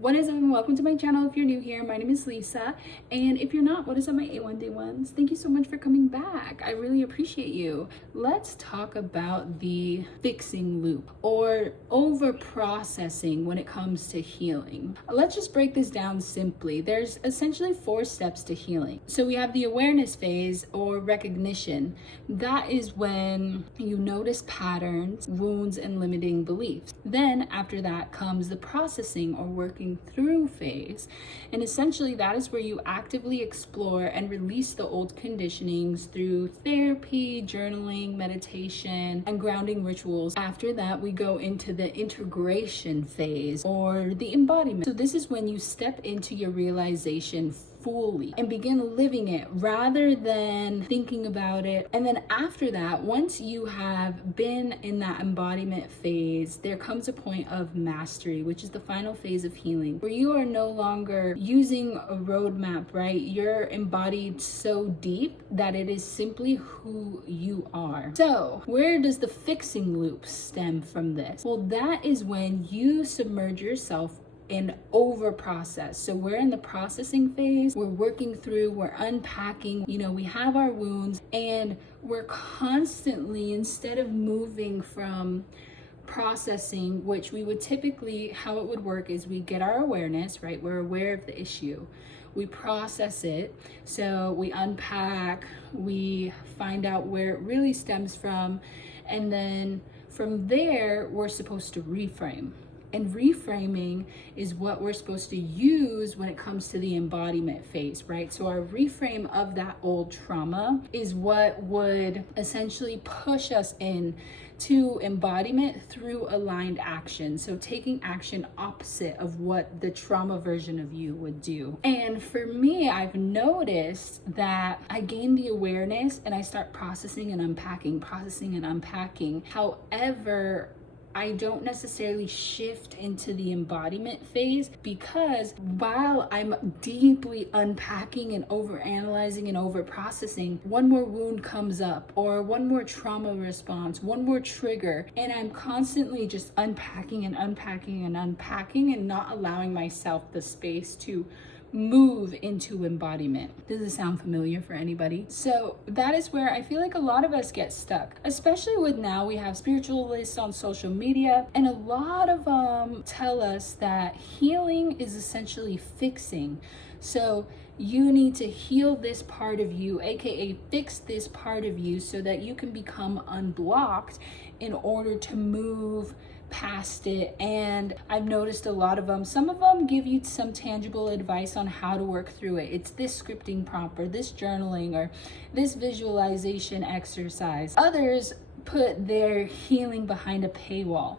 What is up, and welcome to my channel. If you're new here, my name is Lisa, and if you're not, what is up, my A1D1s? Thank you so much for coming back. I really appreciate you. Let's talk about the fixing loop or over processing when it comes to healing. Let's just break this down simply. There's essentially 4 steps to healing. So we have the awareness phase or recognition. That is when you notice patterns, wounds, and limiting beliefs. Then after that comes the processing or working through phase, and essentially that is where you actively explore and release the old conditionings through therapy, journaling, meditation, and grounding rituals. After that, we go into the integration phase or the embodiment. So this is when you step into your realization fully and begin living it rather than thinking about it. And then after that, once you have been in that embodiment phase, there comes a point of mastery, which is the final phase of healing, where you are no longer using a roadmap, right? You're embodied so deep that it is simply who you are. So where does the fixing loop stem from this? Well, that is when you submerge yourself in over process. So we're in the processing phase, we're working through, we're unpacking, we have our wounds, and we're constantly, instead of moving from processing, which we would typically, how it would work is we get our awareness, right? We're aware of the issue. We process it. So we unpack, we find out where it really stems from. And then from there, we're supposed to reframe. And reframing is what we're supposed to use when it comes to the embodiment phase, right? So our reframe of that old trauma is what would essentially push us in to embodiment through aligned action. So taking action opposite of what the trauma version of you would do. And for me, I've noticed that I gain the awareness and I start processing and unpacking. However, I don't necessarily shift into the embodiment phase, because while I'm deeply unpacking and overanalyzing and overprocessing, one more wound comes up or one more trauma response, one more trigger, and I'm constantly just unpacking and not allowing myself the space to move into embodiment. Does this sound familiar for anybody? So that is where I feel like a lot of us get stuck, especially with now we have spiritualists on social media, and a lot of them tell us that healing is essentially fixing. So you need to heal this part of you, aka fix this part of you, so that you can become unblocked in order to move past it. And I've noticed a lot of them, some of them give you some tangible advice on how to work through it. It's this scripting prompt or this journaling or this visualization exercise. Others put their healing behind a paywall.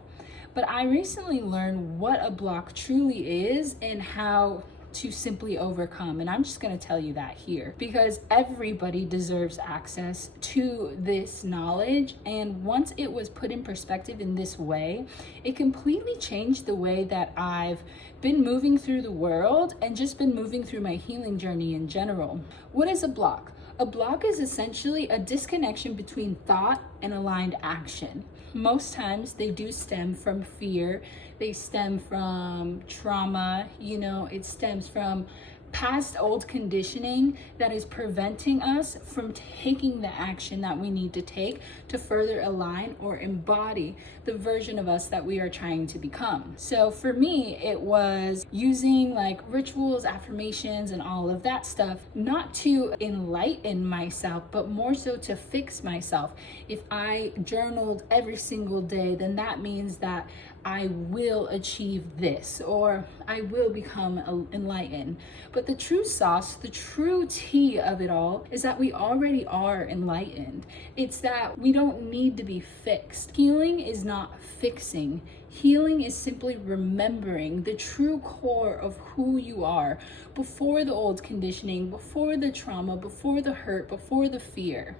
But I recently learned what a block truly is and how to simply overcome. And I'm just going to tell you that here, because everybody deserves access to this knowledge. And once it was put in perspective in this way, it completely changed the way that I've been moving through the world and just been moving through my healing journey in general. What is a block? A block is essentially a disconnection between thought and aligned action. Most times they do stem from fear, they stem from trauma, it stems from past old conditioning that is preventing us from taking the action that we need to take to further align or embody the version of us that we are trying to become. So for me, it was using like rituals, affirmations, and all of that stuff, not to enlighten myself, but more so to fix myself. If I journaled every single day, then that means that I will achieve this, or I will become enlightened. But the true sauce, the true tea of it all is that we already are enlightened. It's that we don't need to be fixed. Healing is not fixing. Healing is simply remembering the true core of who you are before the old conditioning, before the trauma, before the hurt, before the fear.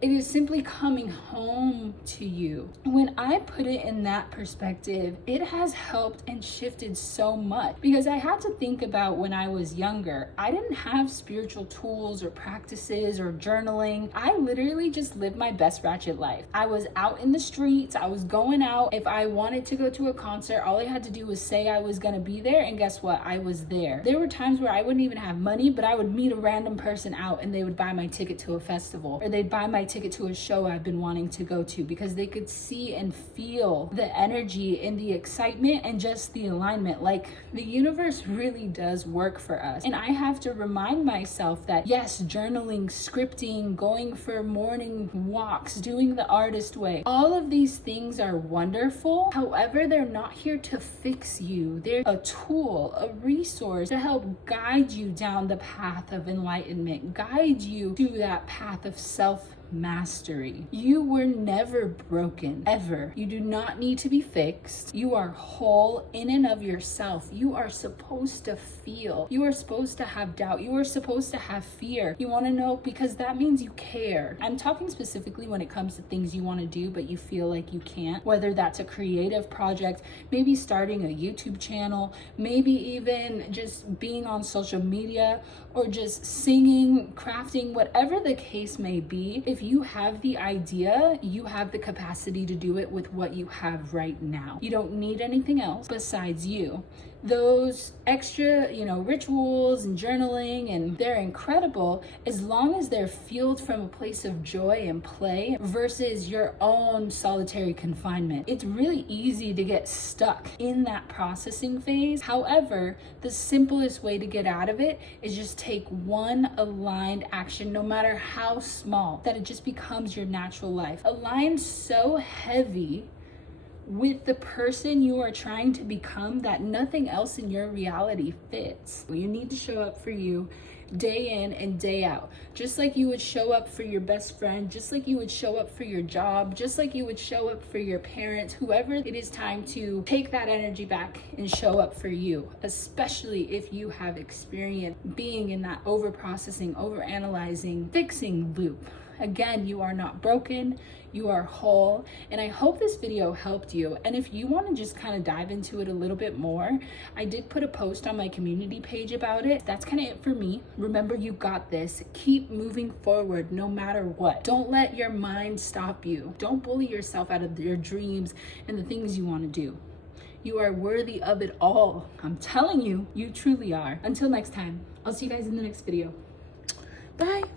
It is simply coming home to you. When I put it in that perspective, it has helped and shifted so much, because I had to think about when I was younger, I didn't have spiritual tools or practices or journaling. I literally just lived my best ratchet life. I was out in the streets, I was going out. If I wanted to go to a concert, all I had to do was say I was gonna be there, and guess what? I was there. There were times where I wouldn't even have money, but I would meet a random person out and they would buy my ticket to a festival, or they'd buy my ticket to a show I've been wanting to go to, because they could see and feel the energy and the excitement and just the alignment. Like, the universe really does work for us. And I have to remind myself that yes, journaling, scripting, going for morning walks, doing the artist way, all of these things are wonderful. However, they're not here to fix you. They're a tool, a resource to help guide you down the path of enlightenment, guide you to that path of self-mastery. You were never broken, ever. You do not need to be fixed. You are whole in and of yourself. You are supposed to feel. You are supposed to have doubt. You are supposed to have fear. You want to know? Because that means you care. I'm talking specifically when it comes to things you want to do, but you feel like you can't, whether that's a creative project, maybe starting a YouTube channel, maybe even just being on social media, or just singing, crafting, whatever the case may be. If you have the idea, you have the capacity to do it with what you have right now. You don't need anything else besides you. Those extra, rituals and journaling, and they're incredible as long as they're fueled from a place of joy and play versus your own solitary confinement. It's really easy to get stuck in that processing phase. However, the simplest way to get out of it is just take one aligned action, no matter how small, that it just becomes your natural life. Aligned so heavy with the person you are trying to become that nothing else in your reality fits. You need to show up for you day in and day out, just like you would show up for your best friend, just like you would show up for your job, just like you would show up for your parents, whoever. It is time to take that energy back and show up for you, especially if you have experience being in that over-processing, over-analyzing, fixing loop. Again, you are not broken, you are whole. And I hope this video helped you. And if you want to just kind of dive into it a little bit more, I did put a post on my community page about it. That's kind of it for me. Remember, you got this. Keep moving forward no matter what. Don't let your mind stop you. Don't bully yourself out of your dreams and the things you want to do. You are worthy of it all. I'm telling you, you truly are. Until next time, I'll see you guys in the next video. Bye.